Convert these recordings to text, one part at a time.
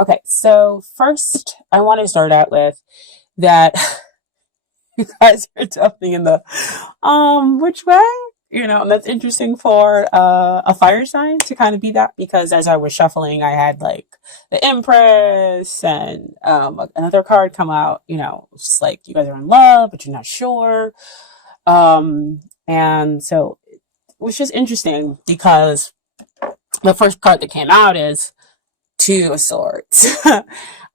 Okay, so first I want to start out with that you guys are jumping in the which way? And that's interesting for a fire sign to kind of be that because as I was shuffling, I had like the Empress and another card come out. It's just like you guys are in love, but you're not sure. And so it was just interesting because the first card that came out is Two of Swords.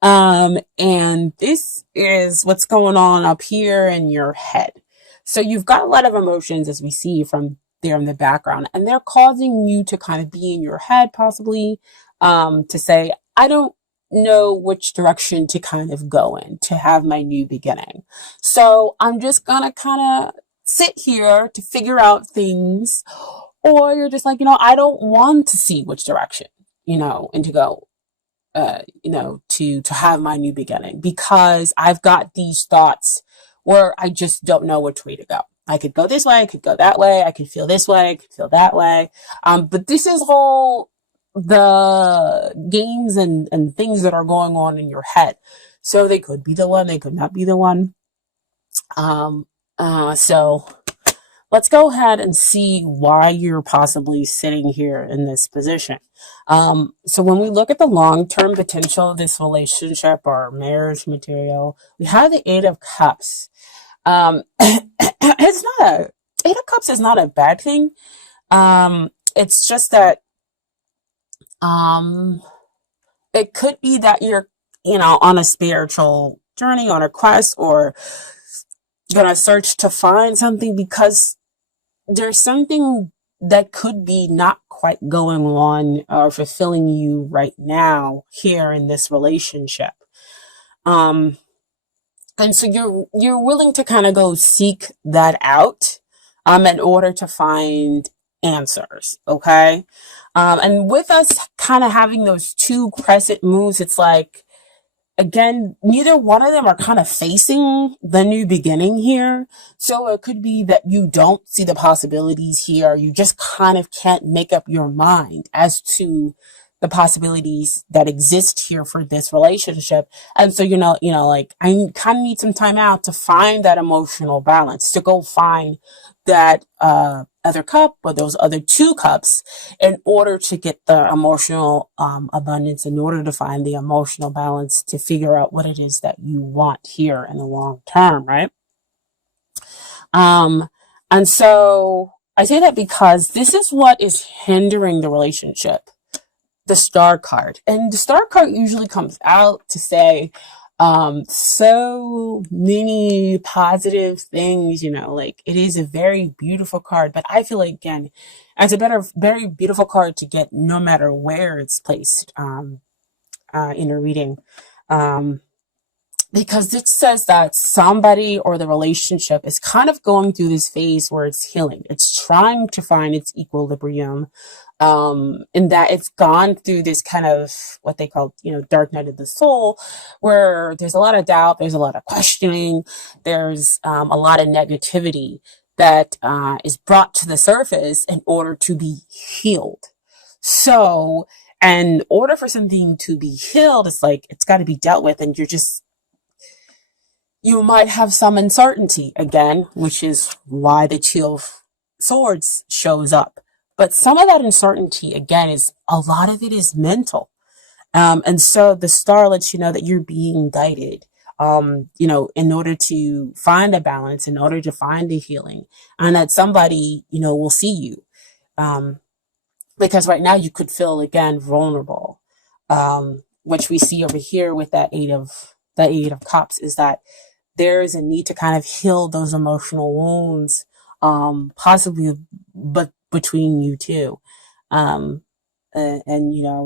And this is what's going on up here in your head. So you've got a lot of emotions as we see from there in the background, and they're causing you to kind of be in your head, possibly, to say, I don't know which direction to kind of go in to have my new beginning. So I'm just gonna kind of sit here to figure out things, or you're just like, I don't want to see which direction, and to go to have my new beginning because I've got these thoughts where I just don't know which way to go. I could go this way, I could go that way, I could feel this way, I could feel that way. But this is all the games and things that are going on in your head. So they could be the one, they could not be the one. So let's go ahead and see why you're possibly sitting here in this position. So when we look at the long-term potential of this relationship or marriage material, we have the Eight of Cups. Eight of Cups is not a bad thing. It's just that, it could be that you're, on a spiritual journey, on a quest, or gonna search to find something because there's something that could be not quite going on or fulfilling you right now here in this relationship. And so you're willing to kind of go seek that out in order to find answers, okay? And with us kind of having those two crescent moves, it's like, again, neither one of them are kind of facing the new beginning here. So it could be that you don't see the possibilities here. You just kind of can't make up your mind as to the possibilities that exist here for this relationship. And so, like I kind of need some time out to find that emotional balance, to go find that, other cup or those other two cups in order to get the emotional abundance, in order to find the emotional balance to figure out what it is that you want here in the long term, right? And so I say that because this is what is hindering the relationship, the Star card. And the Star card usually comes out to say, so many positive things, like it is a very beautiful card, but I feel like, again, it's a very beautiful card to get no matter where it's placed, in a reading. Because it says that somebody or the relationship is kind of going through this phase where it's healing. It's trying to find its equilibrium, in that it's gone through this kind of what they call, dark night of the soul, where there's a lot of doubt, there's a lot of questioning, there's a lot of negativity that is brought to the surface in order to be healed. So, in order for something to be healed, it's like it's got to be dealt with, and you might have some uncertainty again, which is why the Two of Swords shows up. But some of that uncertainty, again, is a lot of it is mental. And so the star lets you know that you're being guided, in order to find a balance, in order to find a healing, and that somebody, will see you. Because right now you could feel, again, vulnerable, which we see over here with that Eight of Cups, is that there is a need to kind of heal those emotional wounds, possibly, but between you two. And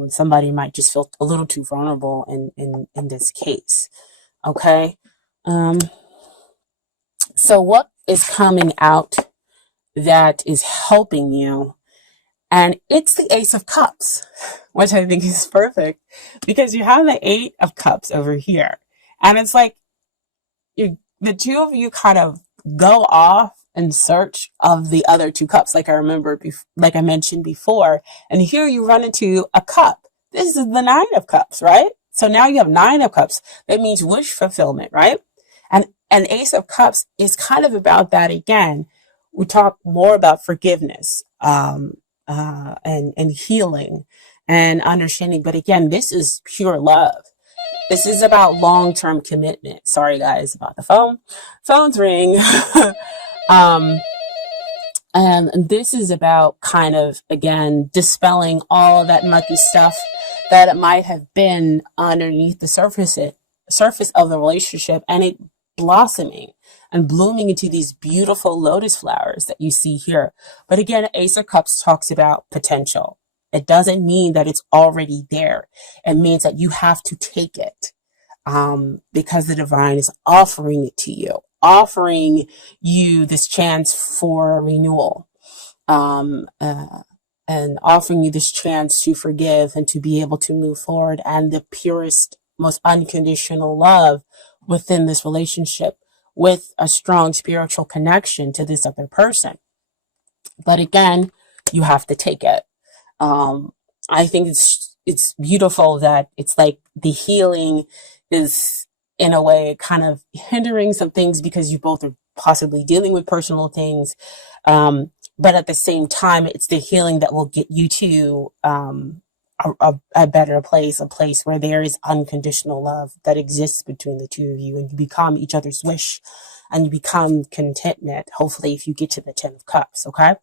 somebody might just feel a little too vulnerable in this case. Okay. So what is coming out that is helping you? And it's the Ace of Cups, which I think is perfect because you have the Eight of Cups over here. And it's like the two of you kind of go off in search of the other two cups, like like I mentioned before. And here you run into a cup. This is the Nine of Cups, right? So now you have 9 of Cups. That means wish fulfillment, right? And Ace of Cups is kind of about that again. We talk more about forgiveness, and healing and understanding. But again, this is pure love. This is about long-term commitment. Sorry guys about the phone. Phones ring. um, and this is about kind of, again, dispelling all that mucky stuff that it might have been underneath the surface of the relationship, and it blossoming and blooming into these beautiful lotus flowers that you see here. But again, Ace of Cups talks about potential. It doesn't mean that it's already there. It means that you have to take it, because the divine is offering it to you, offering you this chance for renewal, um, uh, and offering you this chance to forgive and to be able to move forward, and the purest, most unconditional love within this relationship with a strong spiritual connection to this other person. But again, you have to take it. Um, I think it's beautiful that it's like the healing is in a way kind of hindering some things because you both are possibly dealing with personal things. But at the same time, it's the healing that will get you to a better place, a place where there is unconditional love that exists between the two of you, and you become each other's wish, and you become contentment, hopefully, if you get to the 10 of Cups, okay?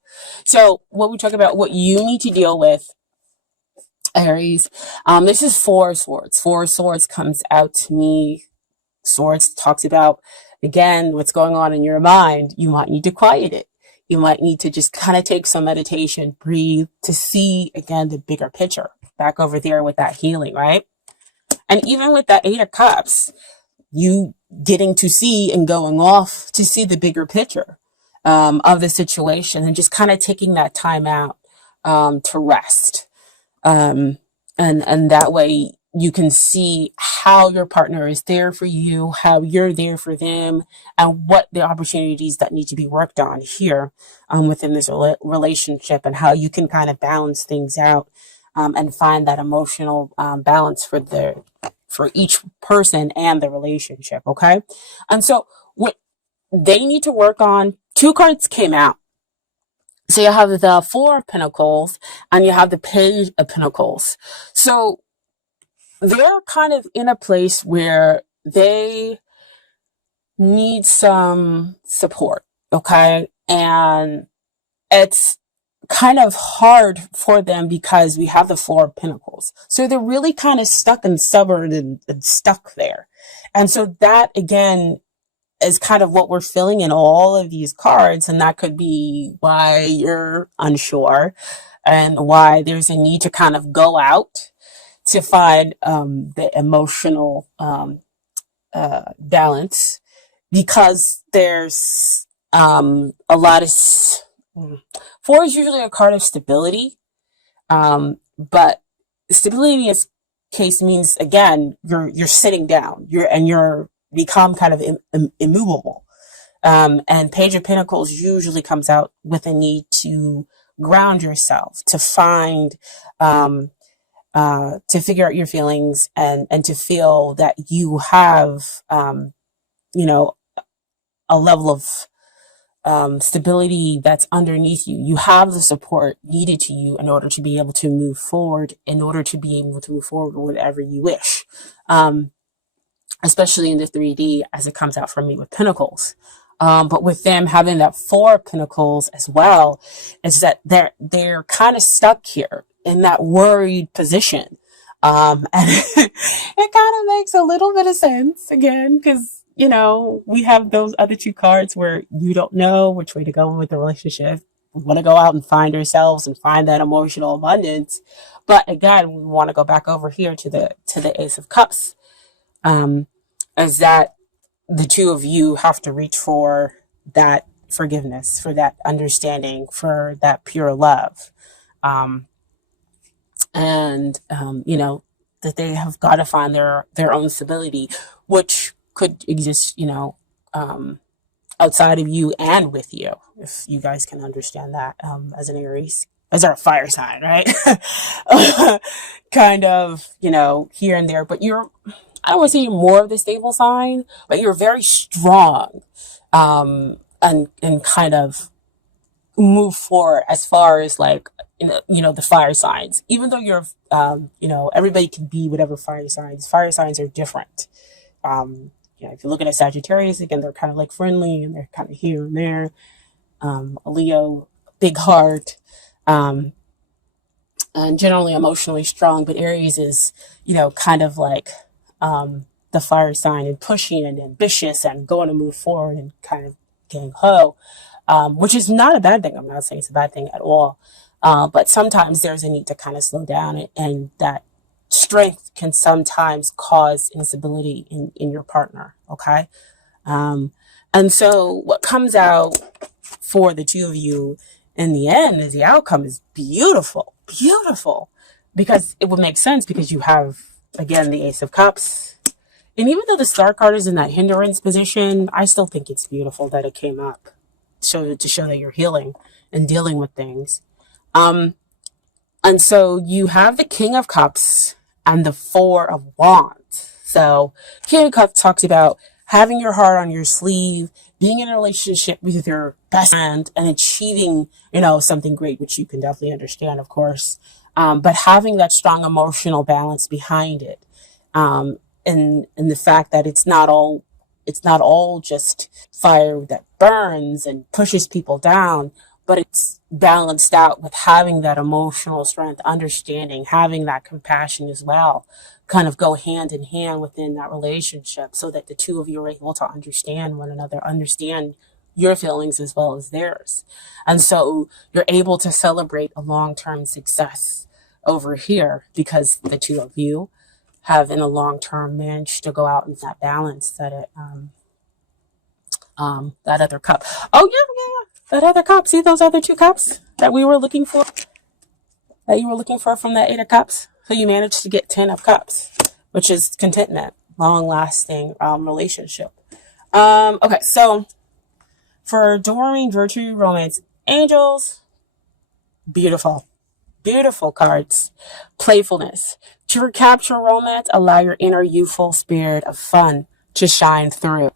So when we talk about what you need to deal with, Aries, this is 4 of Swords. 4 of Swords comes out to me. Swords talks about, again, what's going on in your mind. You might need to quiet it. You might need to just kind of take some meditation, breathe, to see, again, the bigger picture. Back over there with that healing, right? And even with that 8 of Cups, you getting to see and going off to see the bigger picture, of the situation, and just kind of taking that time out, to rest. And that way you can see how your partner is there for you, how you're there for them, and what the opportunities that need to be worked on here, within this relationship, and how you can kind of balance things out, and find that emotional, balance for each person and the relationship. Okay. And so what they need to work on, 2 cards came out. So you have the 4 of Pentacles and you have the Page of Pentacles. So they're kind of in a place where they need some support. Okay. And it's kind of hard for them because we have the 4 of Pentacles. So they're really kind of stuck and stubborn and stuck there. And so that, again, is kind of what we're feeling in all of these cards. And that could be why you're unsure, and why there's a need to kind of go out to find, the emotional, balance, because there's, a lot of, 4 is usually a card of stability. But stability in this case means, again, you're sitting down, you're become kind of immovable. And Page of Pentacles usually comes out with a need to ground yourself, to find, to figure out your feelings, and to feel that you have, you know, a level of, stability that's underneath you. You have the support needed to you in order to be able to move forward, with whatever you wish. Especially in the 3D, as it comes out for me with Pentacles. But with them having that 4 of Pentacles as well, is that they're kind of stuck here in that worried position. And it kind of makes a little bit of sense, again, because, we have those other 2 cards where you don't know which way to go with the relationship. We want to go out and find ourselves and find that emotional abundance. But again, we want to go back over here to the Ace of Cups. Is that the 2 of you have to reach for that forgiveness, for that understanding, for that pure love. That they have got to find their own stability, which could exist, outside of you and with you, if you guys can understand that, as an Aries. as our fire sign, right? Kind of, here and there, but I don't want to say you're more of the stable sign, but you're very strong, and kind of move forward as far as like, the fire signs, even though everybody can be whatever fire signs are different. If you're looking at Sagittarius, again, they're kind of like friendly and they're kind of here and there. A Leo, big heart, and generally emotionally strong, but Aries is, kind of like, the fire sign and pushy and ambitious and going to move forward and kind of gang ho, which is not a bad thing. I'm not saying it's a bad thing at all. But sometimes there's a need to kind of slow down, and that strength can sometimes cause instability in your partner. Okay. And so what comes out for the two of you in the end is the outcome is beautiful, beautiful, because it would make sense because you have, again, the Ace of Cups. And even though the Star card is in that hindrance position, I still think it's beautiful that it came up to show that you're healing and dealing with things. And so you have the King of Cups and the Four of Wands. So King of Cups talks about having your heart on your sleeve, being in a relationship with your best friend and achieving, something great, which you can definitely understand, of course. But having that strong emotional balance behind it. And the fact that it's not all just fire that burns and pushes people down, but it's balanced out with having that emotional strength, understanding, having that compassion as well, kind of go hand in hand within that relationship so that the two of you are able to understand one another, understand your feelings as well as theirs. And so you're able to celebrate a long-term success over here because the two of you have in the long term managed to go out and that balance that that other cup. Oh yeah, that other cup. See those other two cups that we were looking for? That you were looking for from that Eight of Cups? So you managed to get 10 of Cups, which is contentment, long lasting relationship. Okay, so for Doreen, Virtue, Romance, Angels, beautiful. Beautiful cards. Playfulness. To recapture romance, allow your inner youthful spirit of fun to shine through.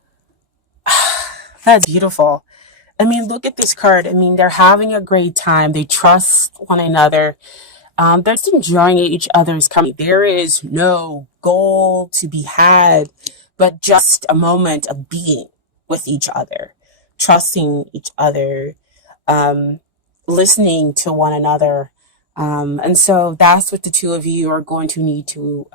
That's beautiful. I mean, look at this card. I mean, they're having a great time. They trust one another. They're just enjoying each other's company. There is no goal to be had, but just a moment of being with each other, trusting each other, listening to one another. And so that's what the two of you are going to need to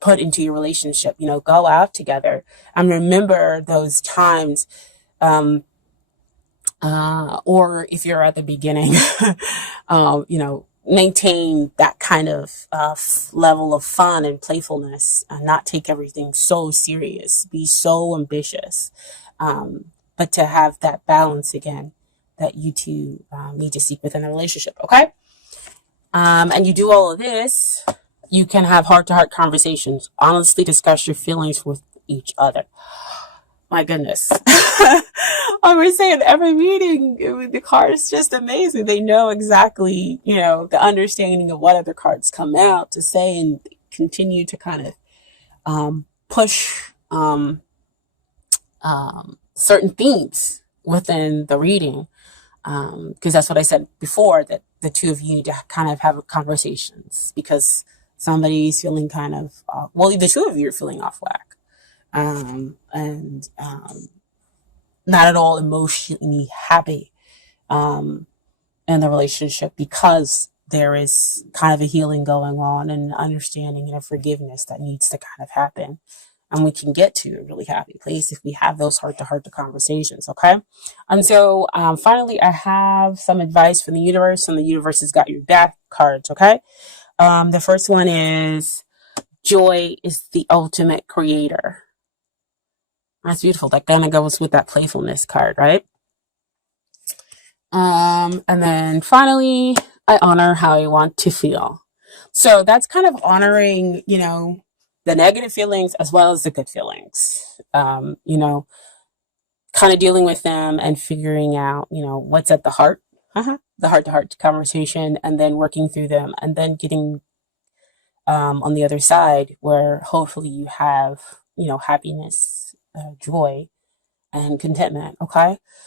put into your relationship. Go out together and remember those times. Or if you're at the beginning, maintain that kind of level of fun and playfulness and not take everything so serious, be so ambitious, but to have that balance again that you two need to seek within a relationship. Okay. And you do all of this, you can have heart-to-heart conversations, honestly discuss your feelings with each other. My goodness. I was saying every meeting, the card is just amazing. They know exactly, the understanding of what other cards come out to say and continue to kind of push certain themes within the reading. Because that's what I said before, that the two of you need to kind of have conversations because somebody's feeling kind of, the two of you are feeling off whack. And not at all emotionally happy in the relationship because there is kind of a healing going on and understanding and a forgiveness that needs to kind of happen. And we can get to a really happy place if we have those heart-to-heart conversations, okay? And so finally, I have some advice from the universe, and the universe has got your back cards, okay? The first one is, joy is the ultimate creator. That's beautiful. That kind of goes with that playfulness card, right? And then finally, I honor how I want to feel. So that's kind of honoring, the negative feelings as well as the good feelings, kind of dealing with them and figuring out, what's at the heart the heart to heart conversation, and then working through them, and then getting on the other side where hopefully you have, happiness, joy, and contentment. Okay.